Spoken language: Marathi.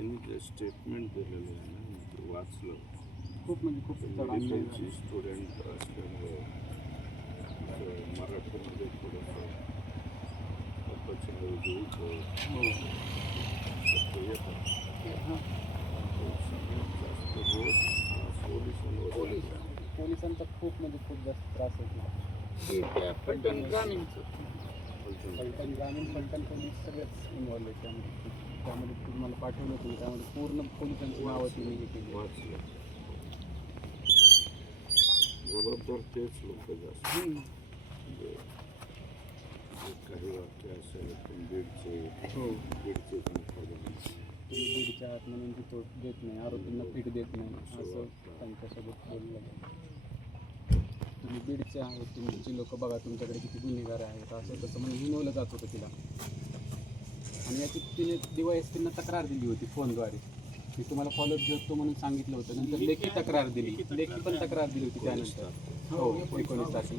त्यांनी जे स्टेटमेंट दिलेलं आहे ना मी ते वाचलं. खूप म्हणजे खूप चढ अन्याय झाला. मेडिकलची स्टुडंट असल्यामुळे मराठीमध्ये थोडंसं अपचनऐवजी हो शब्द येतात. हां. सगळ्यात जास्त रोष पोलिसांवर पोलिस पोलिसांचा खूप म्हणजे खूप जास्त त्रास होतो. फलटण ग्रामीणचं फलटण ग्रामीण फलटण पोलीस सगळेच इन्व्हॉल्व आहेत त्यामध्ये. त्यामध्ये तुम्हाला पाठवलं होतं त्यामध्ये पूर्ण पोलिसांची नावं तुम्ही हे केली. वाचलं. बरोबर तेच लोक जास्त म्हणजे जे काही वाक्य असेल पण हो बीडचेच मुख्यालय तुम्ही बीडच्या आत म्हणून तिथं देत नाही, आरोपींना पीठ देत नाही असं त्यांच्यासोबत बोललं जातं. तुम्ही बीडचे आहात, तुमची लोक बघा तुमच्याकडे किती गुन्हेगार आहेत असं तसं म्हणून हिनवलं जात होतं तिला. आणि याची तिने DYSPना तक्रार दिली होती फोनद्वारे की तुम्हाला फॉलोअप घेतो म्हणून सांगितलं होतं. नंतर लेखी तक्रार दिली, लेखी पण तक्रार दिली होती त्यानंतर. हो 19 तारखेला.